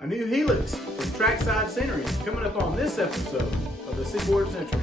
A new Helix from Trackside Scenery coming up on this episode of the Seaboard Central.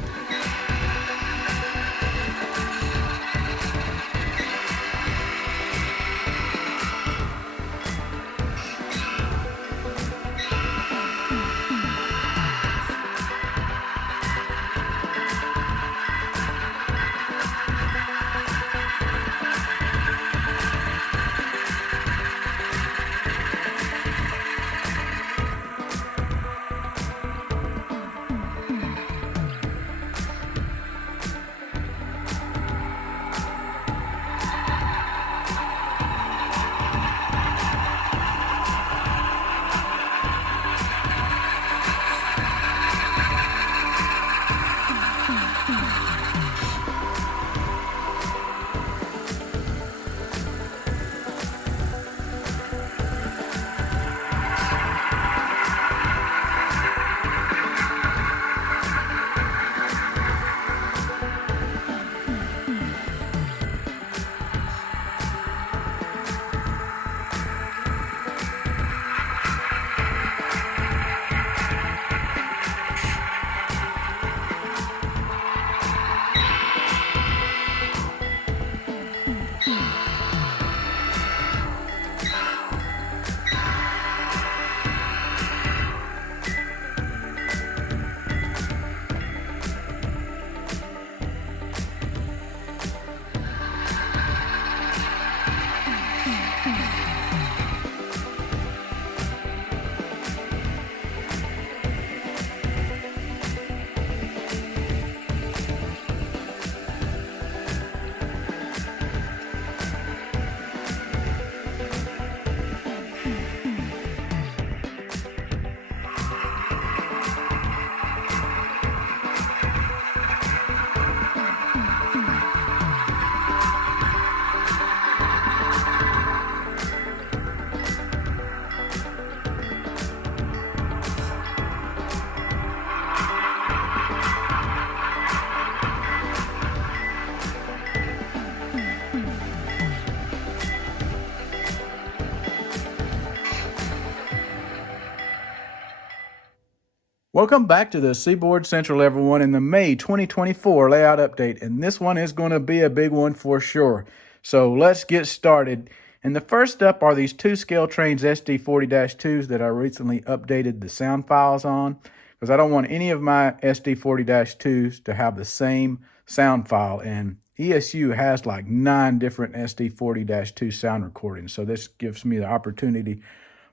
Welcome back to the Seaboard Central, everyone, in the May 2024 layout update, and this one is going to be a big one for sure. So let's get started. And the first up are these two ScaleTrains SD40-2s that I recently updated the sound files on, because I don't want any of my SD40-2s to have the same sound file, and ESU has like 9 different SD40-2 sound recordings, so this gives me the opportunity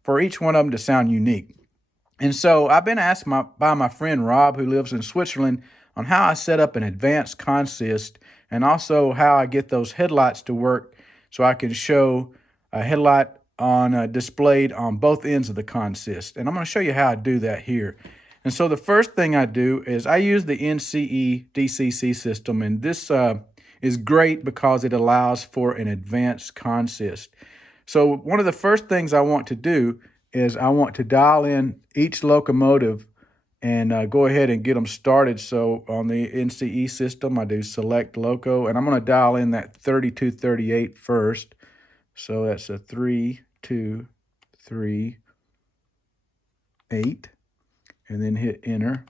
for each one of them to sound unique. And so I've been asked by my friend Rob, who lives in Switzerland, on how I set up an advanced consist and also how I get those headlights to work so I can show a headlight on displayed on both ends of the consist. And I'm going to show you how I do that here. And so the first thing I do is I use the NCE DCC system, and this is great because it allows for an advanced consist. So one of the first things I want to do is I want to dial in each locomotive and go ahead and get them started. So on the NCE system, I do select loco, and I'm going to dial in that 3238 first. So that's a 3, 2, 3, 8, and then hit enter.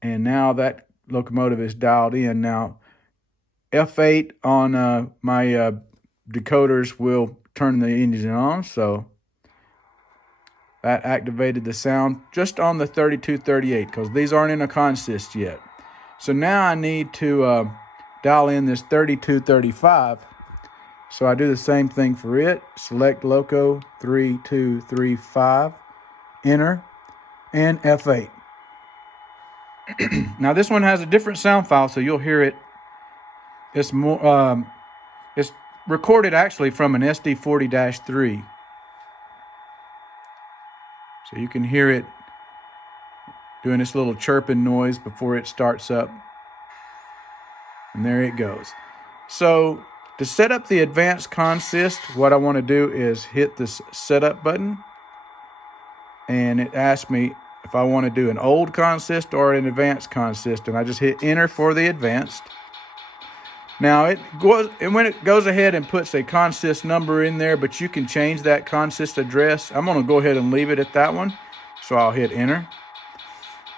And now that locomotive is dialed in. Now, F8 on my decoders will turn the engine on, so that activated the sound just on the 3238 because these aren't in a consist yet. So now I need to dial in this 3235. So I do the same thing for it. Select loco, 3, 2, 3, 5, enter, and F8. Now this one has a different sound file, so you'll hear it. It's more. It's recorded actually from an SD40-3. So you can hear it doing this little chirping noise before it starts up. And there it goes. So to set up the advanced consist, what I want to do is hit this setup button. And it asks me if I want to do an old consist or an advanced consist. And I just hit enter for the advanced. Now when it goes ahead and puts a consist number in there, but you can change that consist address. I'm gonna go ahead and leave it at that one. So I'll hit enter.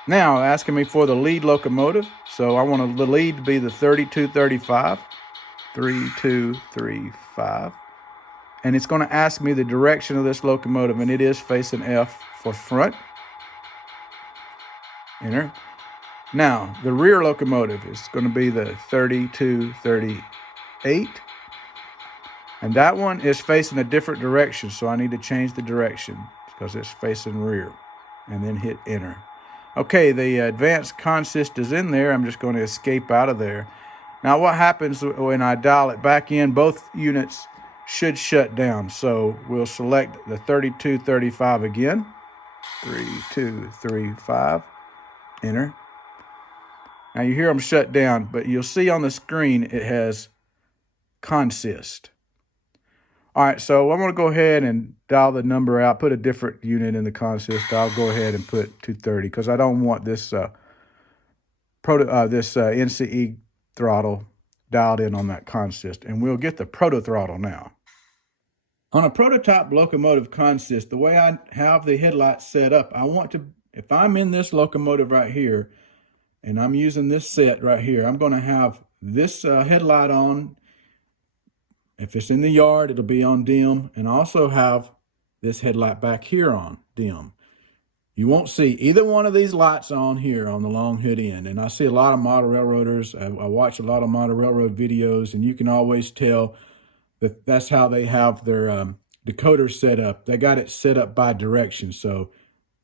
Now asking me for the lead locomotive. So I want the lead to be the 3235, 3235. And it's gonna ask me the direction of this locomotive, and it is facing F for front. Enter. Now, the rear locomotive is going to be the 3238. And that one is facing a different direction, so I need to change the direction because it's facing rear. And then hit enter. Okay, the advanced consist is in there. I'm just going to escape out of there. Now, what happens when I dial it back in, both units should shut down. So we'll select the 3235 again. 3235. Enter. Now you hear them shut down, but you'll see on the screen it has consist. All right, so I'm going to go ahead and dial the number out, put a different unit in the consist. I'll go ahead and put 230 because I don't want this NCE throttle dialed in on that consist. And we'll get the ProtoThrottle now. On a prototype locomotive consist, the way I have the headlights set up, I want to, if I'm in this locomotive right here, and I'm using this set right here, I'm going to have this headlight on. If it's in the yard, it'll be on dim, and also have this headlight back here on dim. You won't see either one of these lights on here on the long hood end. And I see a lot of model railroaders. I watch a lot of model railroad videos, and you can always tell that that's how they have their decoder set up. They got it set up by direction. So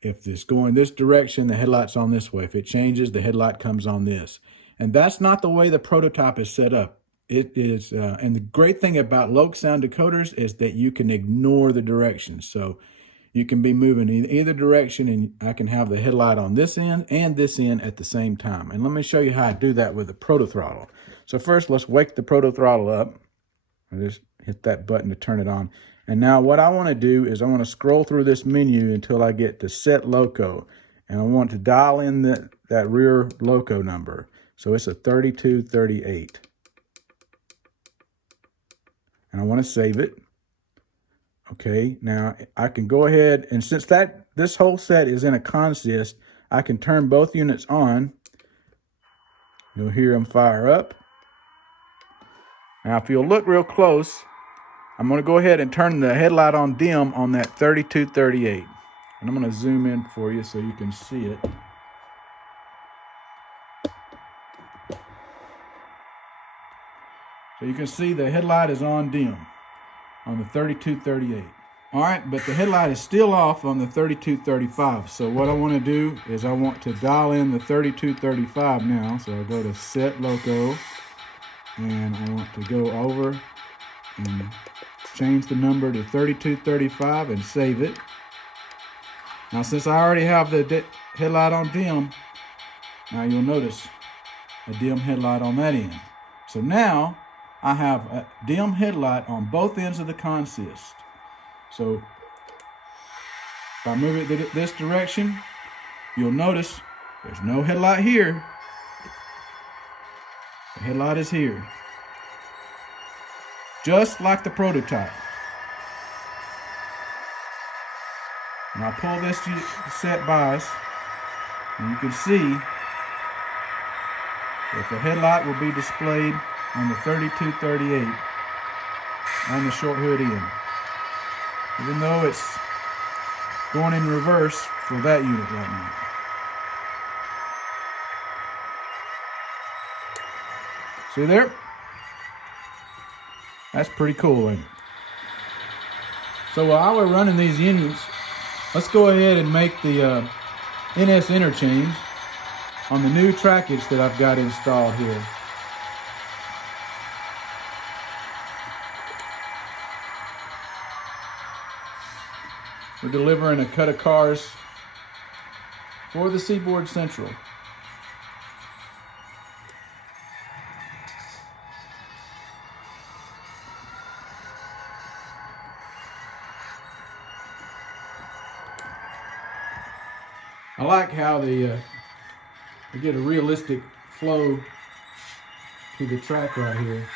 if it's going this direction, the headlight's on this way. If it changes, the headlight comes on this. And that's not the way the prototype is set up. It is, and the great thing about LokSound decoders is that you can ignore the direction. So you can be moving in either direction, and I can have the headlight on this end and this end at the same time. And let me show you how I do that with the ProtoThrottle. So first, let's wake the ProtoThrottle up. I just hit that button to turn it on. And now what I want to do is I want to scroll through this menu until I get to set loco. And I want to dial in that rear loco number. So it's a 3238. And I want to save it. Okay, now I can go ahead, and since this whole set is in a consist, I can turn both units on. You'll hear them fire up. Now if you'll look real close, I'm going to go ahead and turn the headlight on dim on that 3238. And I'm going to zoom in for you so you can see it. So you can see the headlight is on dim on the 3238. All right, but the headlight is still off on the 3235. So what I want to do is I want to dial in the 3235 now. So I'll go to set loco, and I want to go over and change the number to 3235 and save it. Now since I already have the headlight on dim, now you'll notice a dim headlight on that end. So now I have a dim headlight on both ends of the consist. So if I move it this direction, you'll notice there's no headlight here. The headlight is here. Just like the prototype. And I pull this set bias, and you can see that the headlight will be displayed on the 3238 on the short hood end, even though it's going in reverse for that unit right now. See there? That's pretty cool, ain't it? So while we're running these units, let's go ahead and make the NS interchange on the new trackage that I've got installed here. We're delivering a cut of cars for the Seaboard Central. I like how they get a realistic flow to the track right here.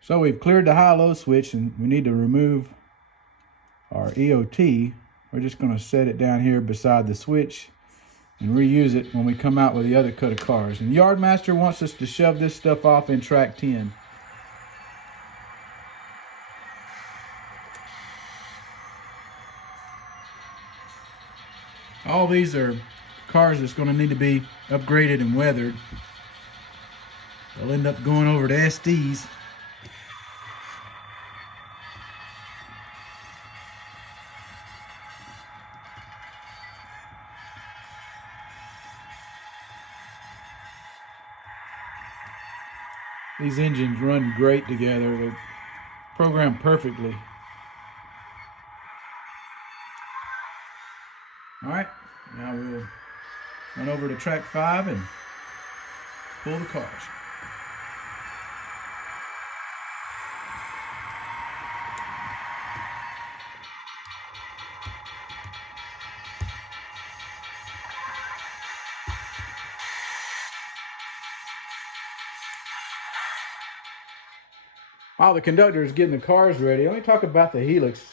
So we've cleared the high-low switch and we need to remove our EOT. We're just going to set it down here beside the switch and reuse it when we come out with the other cut of cars. And Yardmaster wants us to shove this stuff off in track 10. All these are cars that's going to need to be upgraded and weathered. They'll end up going over to SDs. These engines run great together. They're programmed perfectly. All right, now we'll run over to track 5 and pull the cars. While the conductor is getting the cars ready, let me talk about the Helix.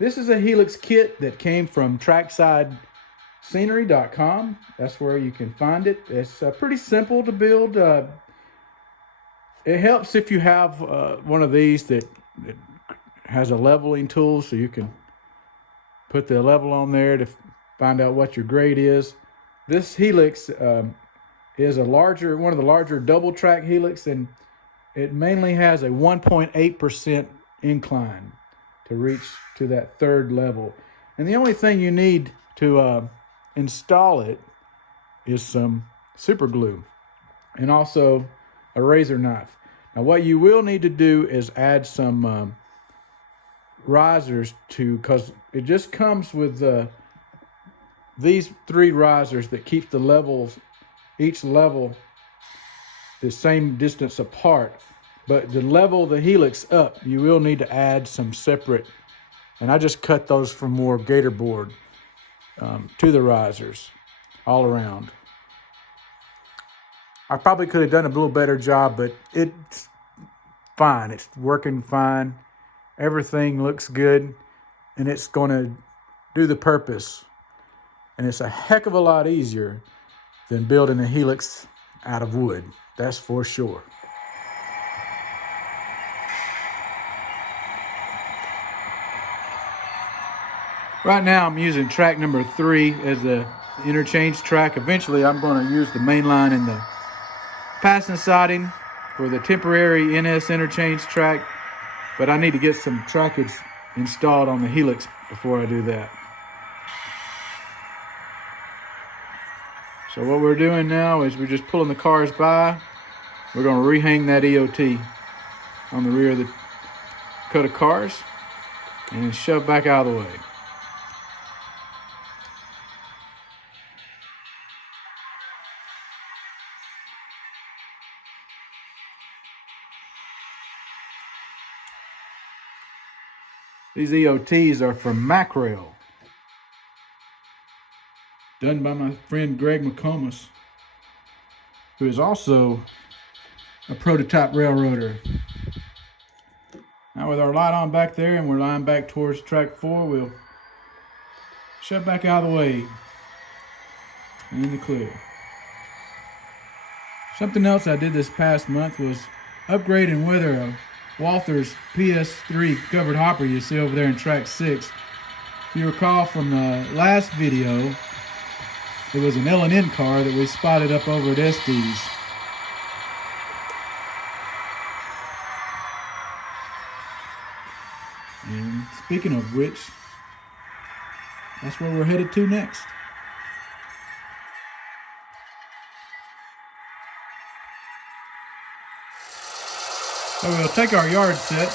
This is a Helix kit that came from tracksideScenery.com. That's where you can find it. It's pretty simple to build. It helps if you have one of these that has a leveling tool, so you can put the level on there to find out what your grade is. This Helix is one of the larger double track Helix, and it mainly has a 1.8% incline to reach to that third level. And the only thing you need to install it is some super glue and also a razor knife. Now what you will need to do is add some risers because it just comes with these 3 risers that keep the levels, each level the same distance apart. But to level the Helix up, you will need to add some separate, and I just cut those from more gator board to the risers all around. I probably could have done a little better job, but it's fine. It's working fine. Everything looks good, and it's going to do the purpose. And it's a heck of a lot easier than building a Helix out of wood. That's for sure. Right now I'm using track number 3 as the interchange track. Eventually I'm going to use the main line and the passing siding for the temporary NS interchange track, but I need to get some trackage installed on the Helix before I do that. So what we're doing now is we're just pulling the cars by. We're going to rehang that EOT on the rear of the cut of cars and shove back out of the way. These EOTs are from Macrail, done by my friend Greg McComas, who is also a prototype railroader. Now with our light on back there and we're lined back towards track 4, we'll shove back out of the way and in the clear. Something else I did this past month was upgrade and weather a Walther's PS3 covered hopper you see over there in track 6. If you recall from the last video, it was an L&N car that we spotted up over at SD's. And speaking of which, that's where we're headed to next. So we'll take our yard set,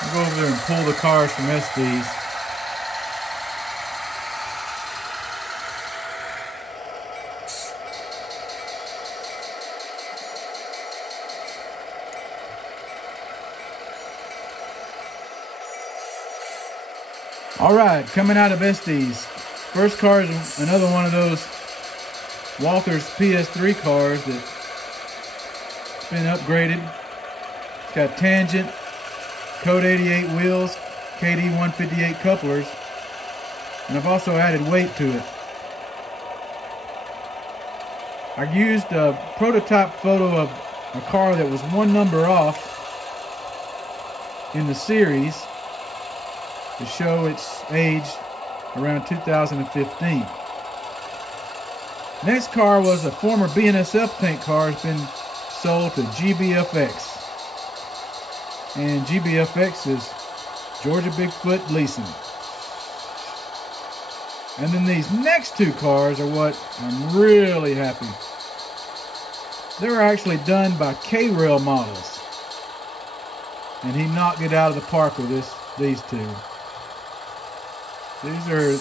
we'll go over there and pull the cars from SD's. All right, coming out of SD's, First car is another one of those Walther's PS3 cars that's been upgraded. It's got tangent, Code 88 wheels, KD 158 couplers, and I've also added weight to it. I used a prototype photo of a car that was one number off in the series to show its age around 2015. Next car was a former BNSF tank car. It's been sold to GBFX. And GBFX is Georgia Bigfoot Leasing. And then these next two cars are what I'm really happy. They were actually done by K-Rail Models. And he knocked it out of the park with these two. These are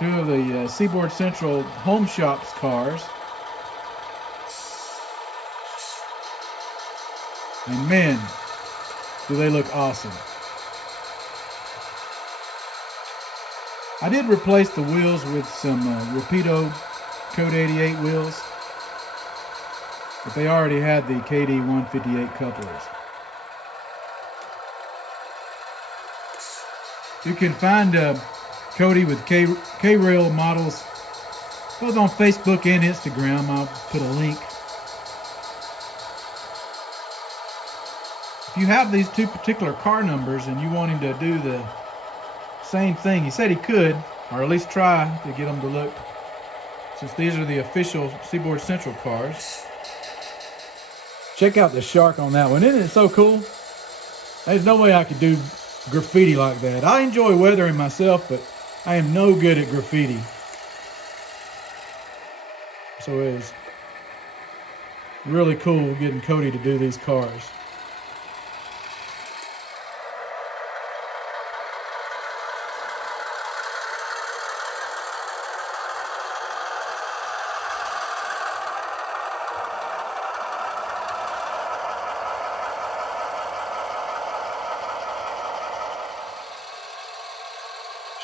two of the Seaboard Central Homeshops cars. And man, do they look awesome. I did replace the wheels with some Rapido Code 88 wheels, but they already had the KD 158 couplers. You can find Cody with K-Rail Models both on Facebook and Instagram. I'll put a link. If you have these two particular car numbers and you want him to do the same thing, he said he could, or at least try to get them to look, since these are the official Seaboard Central cars. Check out the shark on that one. Isn't it so cool? There's no way I could do graffiti like that. I enjoy weathering myself, but I am no good at graffiti. So it was really cool getting Cody to do these cars.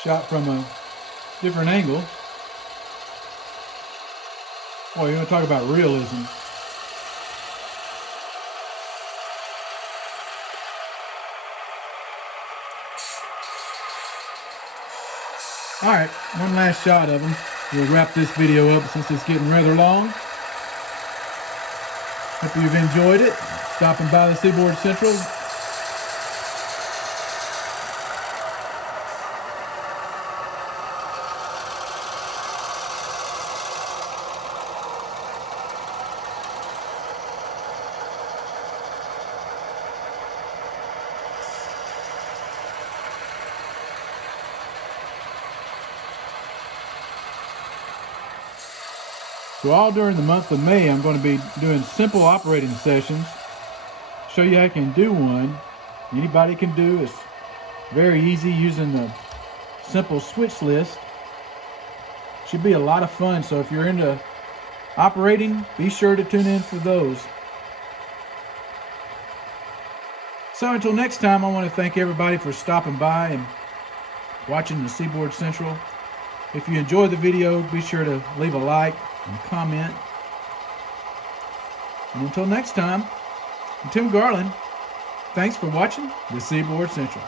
Shot from a different angle. Boy, you want to talk about realism. All right, one last shot of them. We'll wrap this video up since it's getting rather long. Hope you've enjoyed it. Stopping by the Seaboard Central. So all during the month of May, I'm going to be doing simple operating sessions. Show you how I can do one. Anybody can do. It's very easy using the simple switch list. Should be a lot of fun. So if you're into operating, be sure to tune in for those. So until next time, I want to thank everybody for stopping by and watching the Seaboard Central. If you enjoyed the video, be sure to leave a like and comment. And until next time, I'm Tim Garland. Thanks for watching the Seaboard Central.